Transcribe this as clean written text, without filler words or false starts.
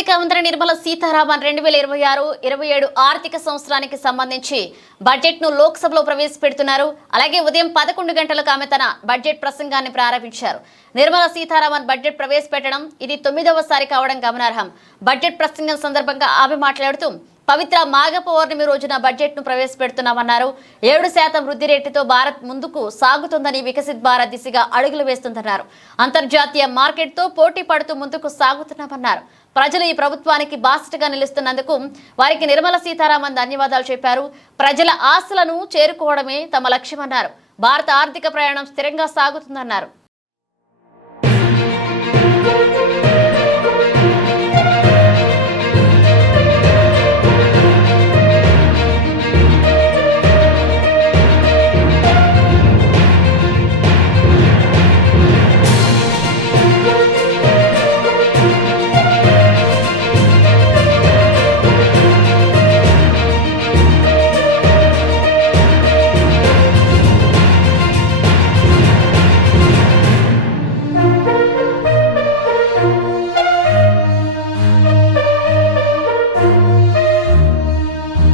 శాఖ మంత్రి నిర్మలా సీతారామన్ 2026-27 ఆర్థిక సంవత్సరానికి సంబంధించి బడ్జెట్ ను లోక్సభలో ప్రవేశపెడుతున్నారు. అలాగే ఉదయం 11 గంటలకు ఆమె తన బడ్జెట్ ప్రసంగాన్ని ప్రారంభించారు. నిర్మలా సీతారామన్ బడ్జెట్ ప్రవేశపెట్టడం ఇది 9వసారి కావడం గమనార్హం. బడ్జెట్ ప్రసంగం సందర్భంగా ఆమె మాట్లాడుతూ పవిత్ర మాఘ పౌర్ణమి రోజున బడ్జెట్ ను ప్రవేశపెడుతున్నామన్నారు. 7% వృద్ధి రేటుతో భారత్ ముందుకు సాగుతుందని, వికసిత్ భారత్ దిశగా అడుగులు వేస్తుందన్నారు. అంతర్జాతీయ మార్కెట్ తో పోటీ పడుతూ ముందుకు సాగుతున్నామన్నారు. ప్రజలు ఈ ప్రభుత్వానికి బాసటగా నిలుస్తున్నందుకు వారికి నిర్మలా సీతారామన్ ధన్యవాదాలు చెప్పారు. ప్రజల ఆశలను చేరుకోవడమే తమ లక్ష్యమన్నారు. భారత ఆర్థిక ప్రయాణం స్థిరంగా సాగుతుందన్నారు.